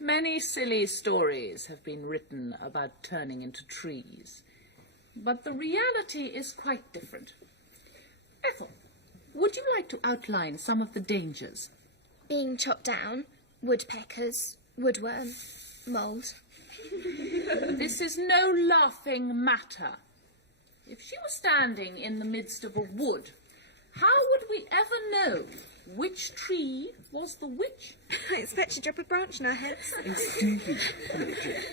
Many silly stories have been written about turning into trees, but the reality is quite different. Ethel, would you like to outline some of the dangers? Being chopped down, woodpeckers, woodworm, mould. This is no laughing matter. If she were standing in the midst of a wood, how would we ever know which tree was the which? I expect she'd drop a branch in our heads. Indeed, Mildred.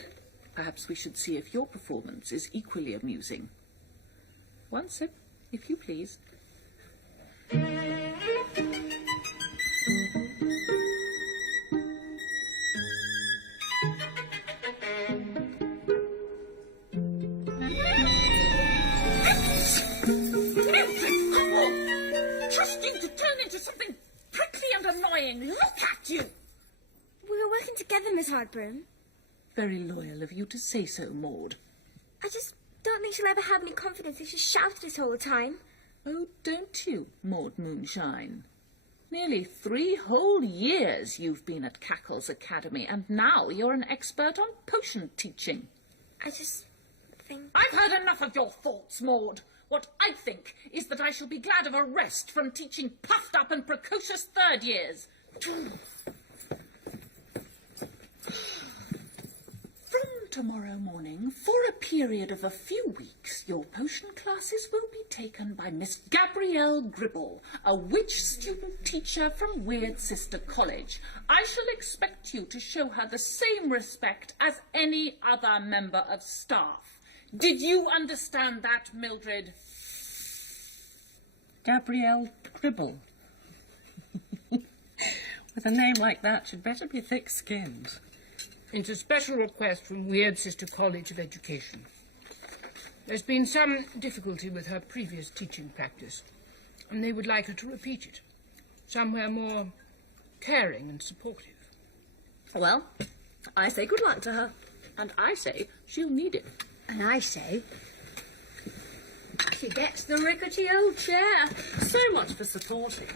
Perhaps we should see if your performance is equally amusing. One sip, if you please. Trusting to turn into something prickly and annoying. Look at you! We were working together, Miss Hardbroom. Very loyal of you to say so, Maud. I just don't think she'll ever have any confidence if she shouted it all the time. Oh, don't you, Maud Moonshine? Nearly 3 whole years you've been at Cackle's Academy, and now you're an expert on potion teaching. I just think... I've heard enough of your thoughts, Maud. What I think is that I shall be glad of a rest from teaching puffed-up and precocious third years. From tomorrow morning, for a period of a few weeks, your potion classes will be taken by Miss Gabrielle Gribble, a witch student teacher from Weird Sister College. I shall expect you to show her the same respect as any other member of staff. Did you understand that, Mildred? Gabrielle Gribble. With a name like that, she'd better be thick-skinned. It's a special request from Weird Sister College of Education. There's been some difficulty with her previous teaching practice, and they would like her to repeat it, somewhere more caring and supportive. Well, I say good luck to her. And I say she'll need it. And I say she gets the rickety old chair. So much for supporting.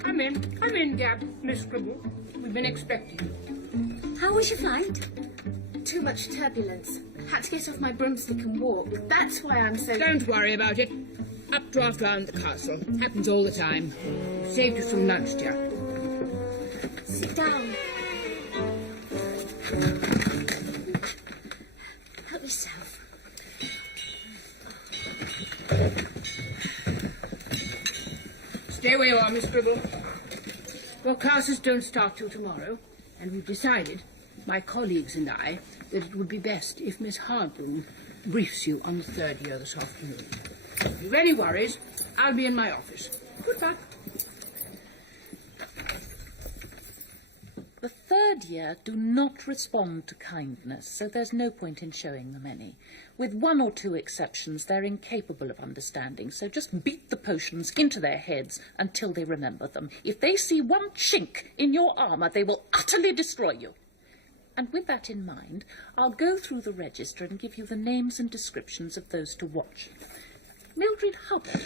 Come in, Gab, Miss Gribble. We've been expecting you. How was your flight? Too much turbulence. Had to get off my broomstick and walk. That's why I'm so... Don't worry about it. Updraft round the castle. Happens all the time. Saved you some lunch, dear. Sit down. Help yourself. Stay where you are, Miss Gribble. Your classes don't start till tomorrow, and we've decided, my colleagues and I, that it would be best if Miss Hardbroom briefs you on the third year this afternoon. If you've any worries, I'll be in my office. Goodbye. The third year do not respond to kindness, so there's no point in showing them any. With 1 or 2 exceptions, they're incapable of understanding, so just beat the potions into their heads until they remember them. If they see one chink in your armour, they will utterly destroy you. And with that in mind, I'll go through the register and give you the names and descriptions of those to watch. Mildred Hubbard.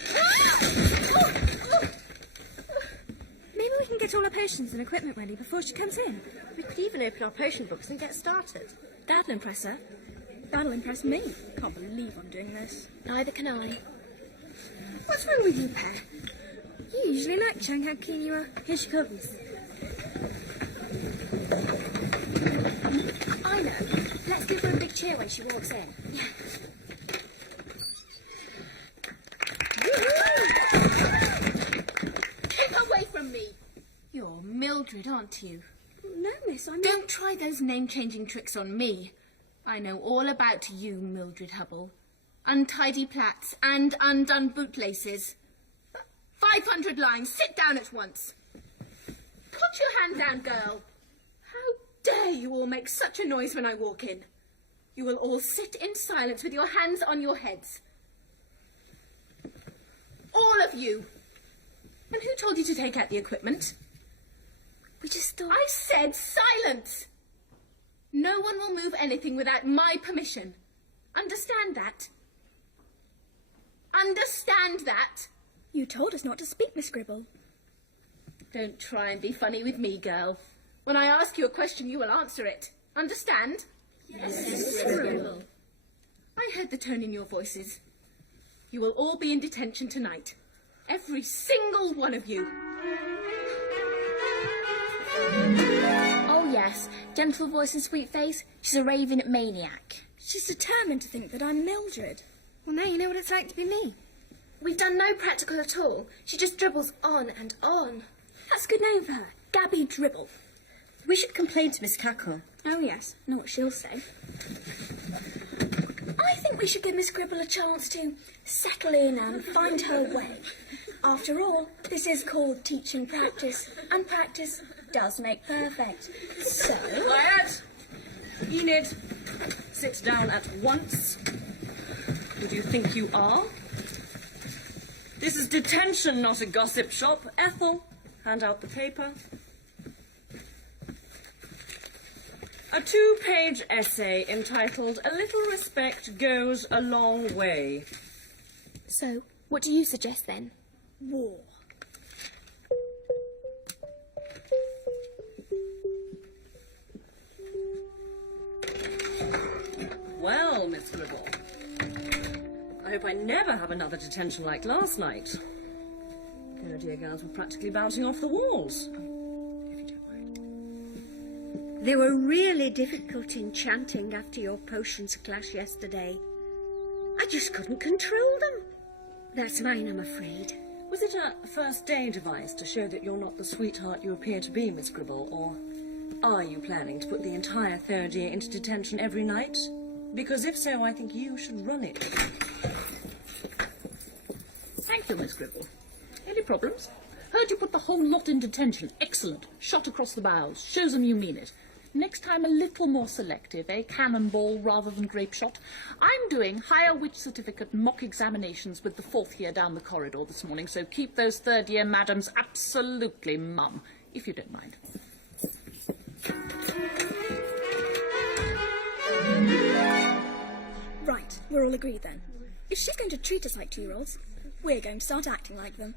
Maybe we can get all our potions and equipment ready before she comes in. We could even open our potion books and get started. That'll impress her. That'll impress me. Can't believe I'm doing this. Neither can I. What's wrong with you, Pat? You usually like showing how keen you are. Here's your cookies. I know. Let's give her a big cheer when she walks in. Yeah. Keep away from me. You're Mildred, aren't you? No, miss, I'm Don't try those name-changing tricks on me. I know all about you, Mildred Hubble. Untidy plaits and undone bootlaces. 500 lines. Sit down at once. Put your hand down, girl. How dare you all make such a noise when I walk in? You will all sit in silence with your hands on your heads. All of you. And who told you to take out the equipment? We just thought... I said silence! No one will move anything without my permission. Understand that? Understand that? You told us not to speak, Miss Gribble. Don't try and be funny with me, girl. When I ask you a question, you will answer it. Understand? Yes, Miss Scribble. I heard the tone in your voices. You will all be in detention tonight. Every single one of you. Oh yes, gentle voice and sweet face. She's a raving maniac. She's determined to think that I'm Mildred. Well, now you know what it's like to be me. We've done no practical at all. She just dribbles on and on. That's a good name for her. Gabby Dribble. We should complain to Miss Cackle. Oh yes, know what she'll say. I think we should give Miss Gribble a chance to settle in and find her way. After all, this is called teaching practice, and practice does make perfect. So... Quiet! Enid, sit down at once. Who do you think you are? This is detention, not a gossip shop. Ethel, hand out the paper. A 2-page essay entitled A Little Respect Goes a Long Way. So, what do you suggest then? war. Well, Miss Gribble, I hope I never have another detention like last night. The dear girls were practically bouncing off the walls. If you don't mind. They were really difficult in chanting after your potions class yesterday. I just couldn't control them. That's mine, I'm afraid. Was it a first-day device to show that you're not the sweetheart you appear to be, Miss Gribble, or are you planning to put the entire third year into detention every night? Because if so, I think you should run it. Thank you, Miss Gribble. Any problems? Heard you put the whole lot in detention. Excellent. Shot across the bows. Shows them you mean it. Next time a little more selective, a cannonball rather than grape shot. I'm doing higher witch certificate mock examinations with the fourth year down the corridor this morning, so keep those third year madams absolutely mum, if you don't mind. Right, we're all agreed then. If she's going to treat us like 2-year-olds, we're going to start acting like them.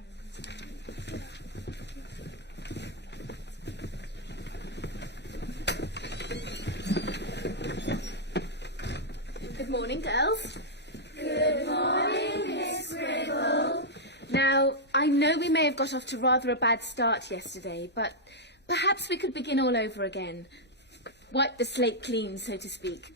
Good morning, girls. Good morning, Miss Gribble. Now, I know we may have got off to rather a bad start yesterday, but perhaps we could begin all over again. Wipe the slate clean, so to speak.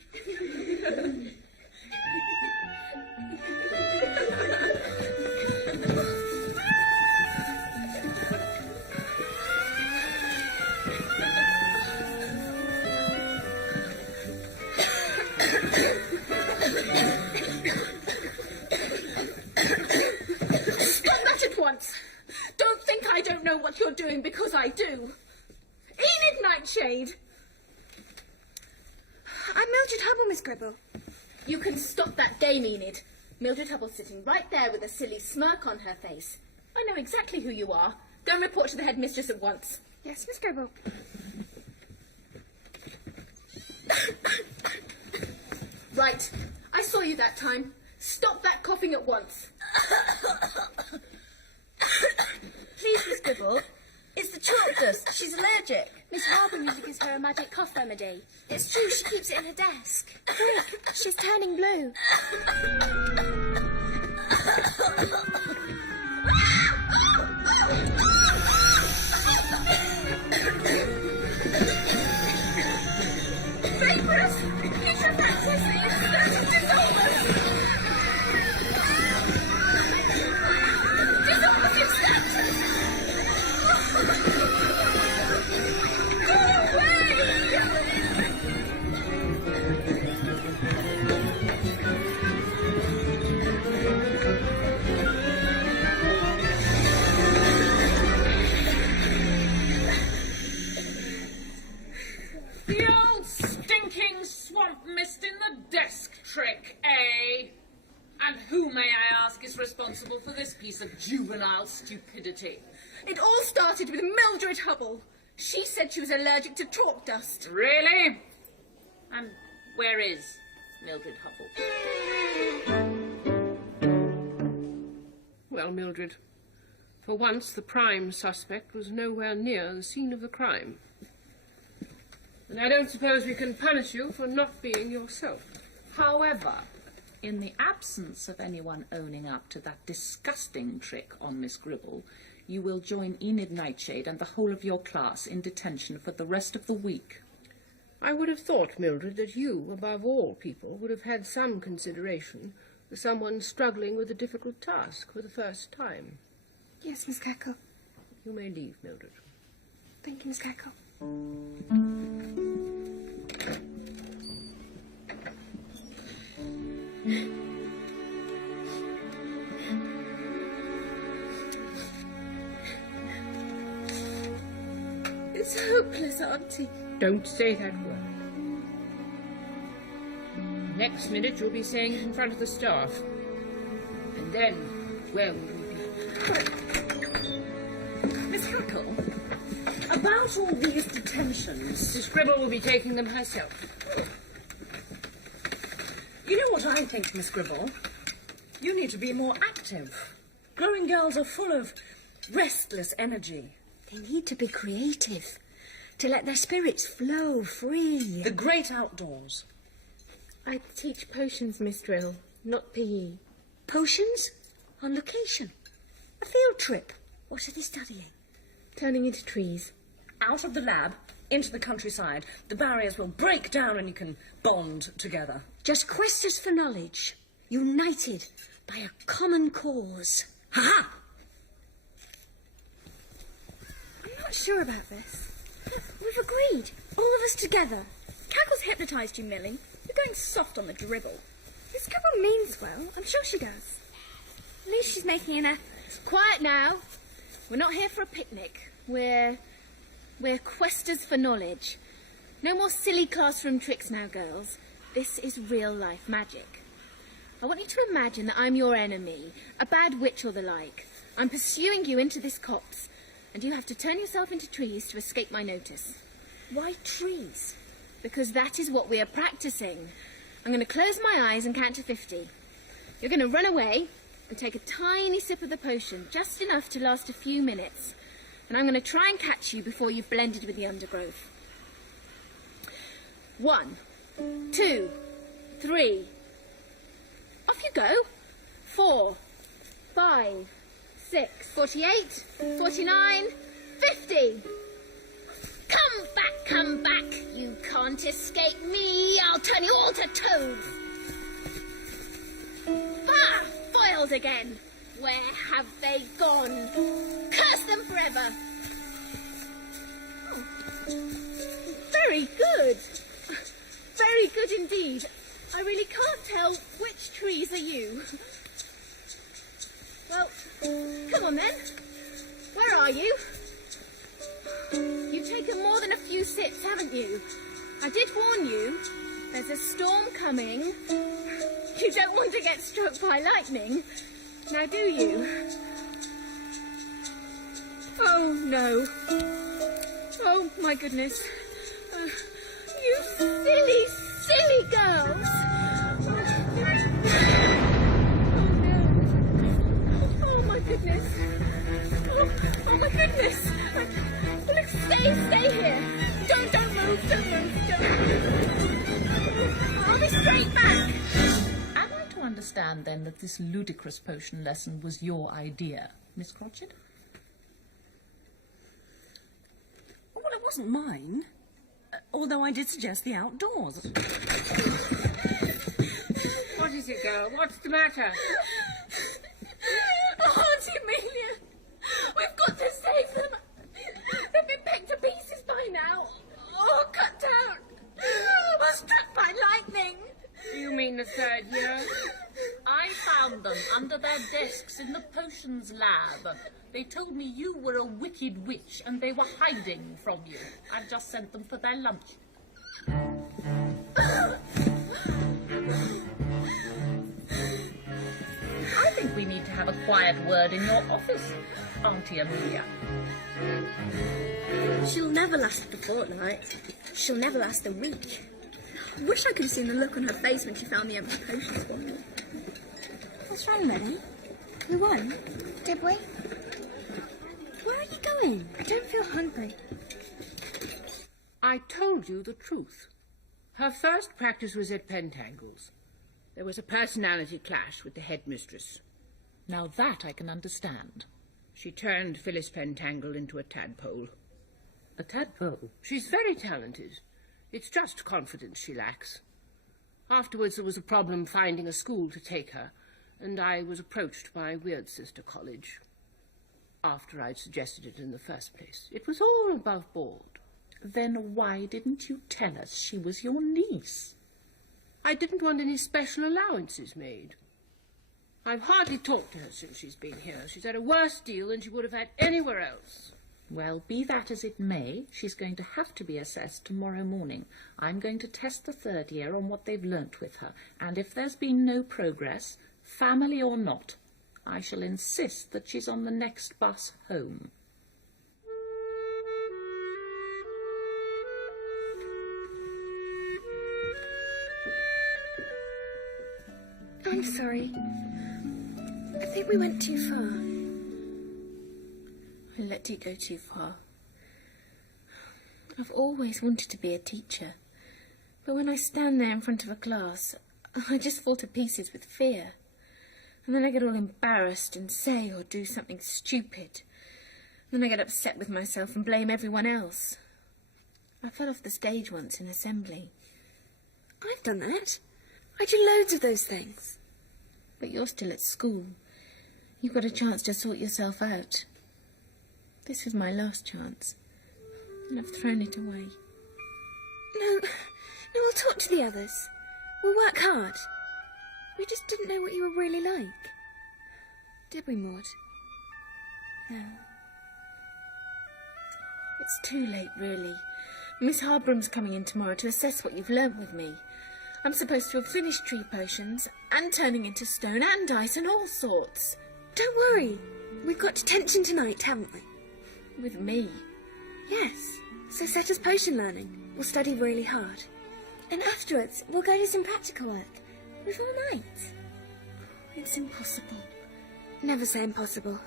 Stop that at once! Don't think I don't know what you're doing, because I do. Enid Nightshade! I'm Mildred Hubble, Miss Gribble. You can stop that game, Enid. Mildred Hubble's sitting right there with a silly smirk on her face. I know exactly who you are. Go and report to the headmistress at once. Yes, Miss Gribble. Right. I saw you that time. Stop that coughing at once. Please, Miss Gribble. It's the chalk dust. She's allergic. Miss Harbour usually gives her a magic cough remedy. It's true, she keeps it in her desk. Quick, she's turning blue. Vaporous! It's a vacuum! It's dissolve us! Dissolve us instantaneously! Go The old stinking swamp mist in the desk trick, eh? And who, may I ask, is responsible for this piece of juvenile stupidity? It all started with Mildred Hubble. She said she was allergic to chalk dust. Really? And where is Mildred Hubble? Well, Mildred, For once, the prime suspect was nowhere near the scene of the crime. And I don't suppose we can punish you for not being yourself. However, in the absence of anyone owning up to that disgusting trick on Miss Gribble, you will join Enid Nightshade and the whole of your class in detention for the rest of the week. I would have thought, Mildred, that you, above all people, would have had some consideration for someone struggling with a difficult task for the first time. Yes, Miss Cackle. You may leave, Mildred. Thank you, Miss Cackle. It's hopeless, Auntie. Don't say that word. Next minute you'll be saying it in front of the staff. And then, where will we be? Miss Hackle, about all these detentions... Miss Gribble will be taking them herself. You know what I think, Miss Gribble? You need to be more active. Growing girls are full of restless energy. They need to be creative, to let their spirits flow free. The great outdoors. I teach potions, Miss Drill, not PE. Potions? On location? A field trip? What are they studying? Turning into trees. Out of the lab, into the countryside. The barriers will break down and you can bond together. Just questers for knowledge, united by a common cause. Ha-ha! I'm not sure about this. We've agreed, all of us together. Cackle's hypnotised you, Millie. You're going soft on the dribble. Miss Gribble means well. I'm sure she does. At least she's making an effort. Quiet now. We're not here for a picnic. We're questers for knowledge. No more silly classroom tricks now, girls. This is real-life magic. I want you to imagine that I'm your enemy, a bad witch or the like. I'm pursuing you into this copse, and you have to turn yourself into trees to escape my notice. Why trees? Because that is what we are practicing. I'm going to close my eyes and count to 50. You're going to run away and take a tiny sip of the potion, just enough to last a few minutes. And I'm going to try and catch you before you've blended with the undergrowth. 1, 2, 3. Off you go. 4, 5, 6, 48, 49, 50. Come back. You can't escape me. I'll turn you all to toads. Ah, foiled again. Where have they gone? Curse them forever. Oh, very good. Very good indeed. I really can't tell which trees are you. Well, come on then. Where are you? You've taken more than a few sips, haven't you? I did warn you. There's a storm coming. You don't want to get struck by lightning. Now do you? Oh, no. Oh, my goodness. You silly, silly girls. Oh, no. Oh, my goodness. Oh, my goodness. Look, stay here. Don't move, don't move. I'll be straight back. Am I to understand, then, that this ludicrous potion lesson was your idea, Miss Cratchit? Well, it wasn't mine. Although I did suggest the outdoors. What is it, girl? What's the matter? Oh, Auntie Amelia, we've got to save them. They've been picked to pieces by now. Oh, cut down. Or struck by lightning. You mean the third year? I found them under their desks in the potions lab. They told me you were a wicked witch and they were hiding from you. I've just sent them for their lunch. I think we need to have a quiet word in your office, Auntie Amelia. She'll never last the fortnight. She'll never last a week. I wish I could have seen the look on her face when she found the empty potions bottle. What's wrong, Millie? We won, did we? coming. I don't feel hungry. I told you the truth. Her first practice was at Pentangles. There was a personality clash with the headmistress. Now that I can understand. She turned Phyllis Pentangle into a tadpole. A tadpole? She's very talented. It's just confidence she lacks. Afterwards there was a problem finding a school to take her, and I was approached by Weird Sister College. After I'd suggested it in the first place. It was all above board. Then why didn't you tell us she was your niece? I didn't want any special allowances made. I've hardly talked to her since she's been here. She's had a worse deal than she would have had anywhere else. Well, be that as it may, she's going to have to be assessed tomorrow morning. I'm going to test the third year on what they've learnt with her, and if there's been no progress, family or not, I shall insist that she's on the next bus home. I'm sorry. I think we went too far. I let you go too far. I've always wanted to be a teacher, but when I stand there in front of a class, I just fall to pieces with fear. And then I get all embarrassed and say or do something stupid. Then I get upset with myself and blame everyone else. I fell off the stage once in assembly. I've done that. I do loads of those things. But you're still at school. You've got a chance to sort yourself out. This is my last chance, and I've thrown it away. No, I'll talk to the others. We'll work hard. We just didn't know what you were really like. Did we, Maud? No. It's too late, really. Miss Harbroom's coming in tomorrow to assess what you've learnt with me. I'm supposed to have finished tree potions, and turning into stone and ice and all sorts. Don't worry. We've got detention tonight, haven't we? With me. Yes. So set us potion learning. We'll study really hard. And afterwards, we'll go do some practical work. We've all night. It's impossible. Never say impossible.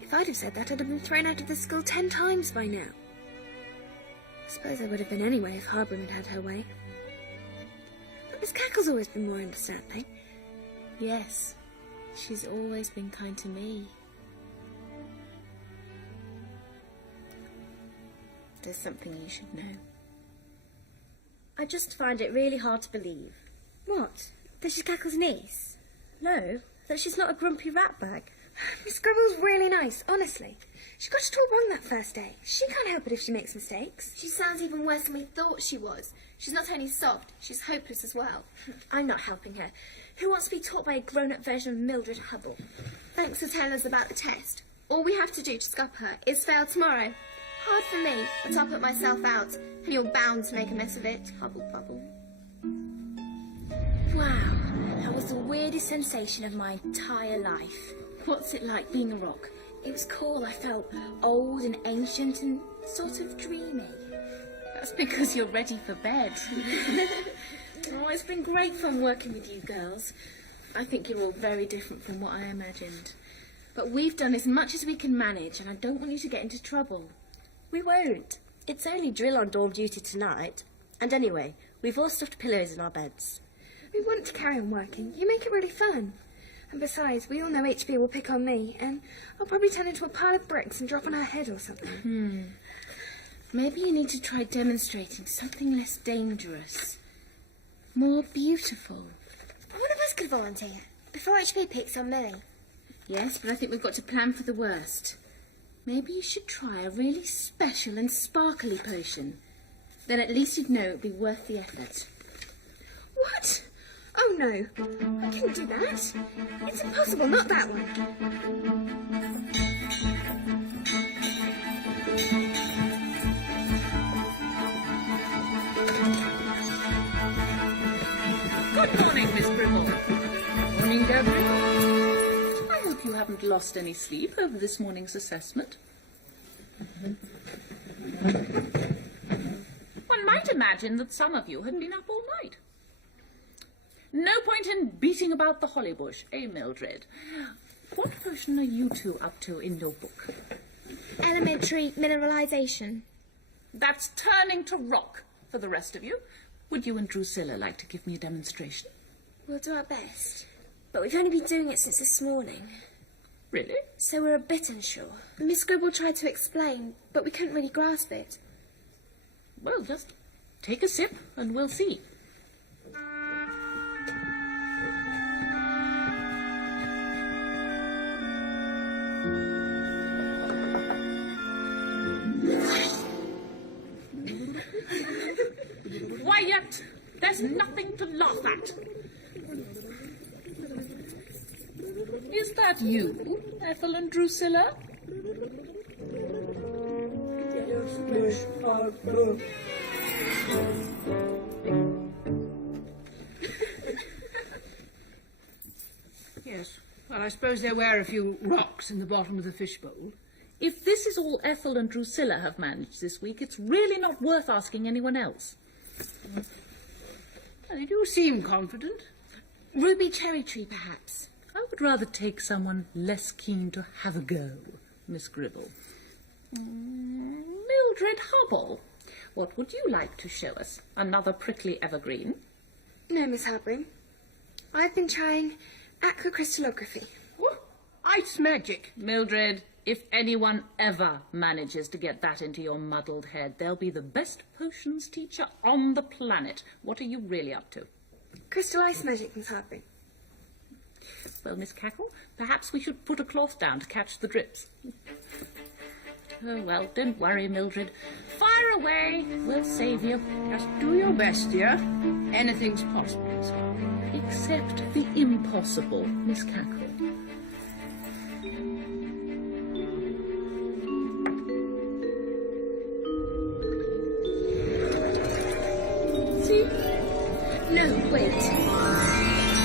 If I'd have said that, I'd have been thrown out of the school 10 times by now. I suppose I would have been anyway if Harbroom had had her way. But Miss Cackle's always been more understanding. Yes, she's always been kind to me. There's something you should know. I just find it really hard to believe. What? That she's Cackle's niece? No, that she's not a grumpy ratbag. Miss Scribble's really nice, honestly. She got it all wrong that first day. She can't help it if she makes mistakes. She sounds even worse than we thought she was. She's not only soft, she's hopeless as well. I'm not helping her. Who wants to be taught by a grown-up version of Mildred Hubble? Thanks for telling us about the test. All we have to do to scupper her is fail tomorrow. Hard for me, but I'll put myself out, and you're bound to make a mess of it. Hubble bubble. Wow, that was the weirdest sensation of my entire life. What's it like being a rock? It was cool. I felt old and ancient and sort of dreamy. That's because you're ready for bed. Oh, it's been great fun working with you girls. I think you're all very different from what I imagined. But we've done as much as we can manage, and I don't want you to get into trouble. We won't. It's only drill on dorm duty tonight. And anyway, we've all stuffed pillows in our beds. We want to carry on working. You make it really fun. And besides, we all know HB will pick on me, and I'll probably turn into a pile of bricks and drop on her head or something. Maybe you need to try demonstrating something less dangerous. More beautiful. One of us could volunteer before HB picks on Millie. Yes, but I think we've got to plan for the worst. Maybe you should try a really special and sparkly potion. Then at least you'd know it would be worth the effort. What? Oh no, I couldn't do that. It's impossible, not that one. Good morning, Miss Bribble. Morning, Deborah. I hope you haven't lost any sleep over this morning's assessment. One might imagine that some of you had been up all night. No point in beating about the holly bush, eh, Mildred? What potion are you two up to in your book? Elementary mineralization. That's turning to rock for the rest of you. Would you and Drusilla like to give me a demonstration? We'll do our best. But we've only been doing it since this morning, Really? so we're a bit unsure. Miss Gribble tried to explain, but we couldn't really grasp it. Well, just take a sip and we'll see. Quiet! There's nothing to laugh at. Is that you, Ethel and Drusilla? Yes. Well, I suppose there were a few rocks in the bottom of the fishbowl. If this is all Ethel and Drusilla have managed this week, it's really not worth asking anyone else. Well, you do seem confident. Ruby Cherry Tree, perhaps. I would rather take someone less keen to have a go, Miss Gribble. Mildred Hubble, what would you like to show us? Another prickly evergreen? No, Miss Harborough. I've been trying aquacrystallography. Oh, ice magic. Mildred, if anyone ever manages to get that into your muddled head, they'll be the best potions teacher on the planet. What are you really up to? Crystal ice magic, Miss Harborough. Well, Miss Cackle, perhaps we should put a cloth down to catch the drips. Oh, well, don't worry, Mildred. Fire away. We'll save you. Just do your best, dear. Anything's possible, Miss Harborough. Except the impossible, Miss Cackle. See? No, wait.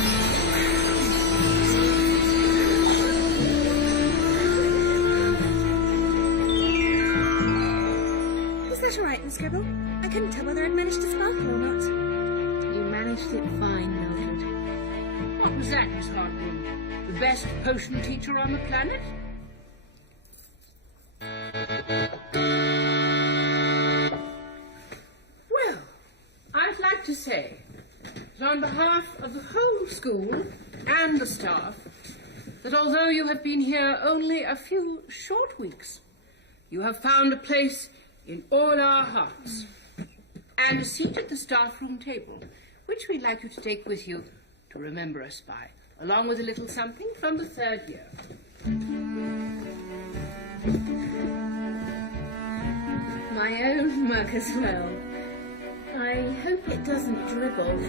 Is that all right, Miss Gribble? I couldn't tell whether I'd managed to sparkle or not. You managed it fine, Mildred. What was that, Miss Hardwood? The best potion teacher on the planet? Well, I'd like to say that on behalf of the whole school and the staff, that although you have been here only a few short weeks, you have found a place in all our hearts, and a seat at the staff room table, which we'd like you to take with you to remember us by, along with a little something from the third year. My own mug as well. I hope it doesn't dribble.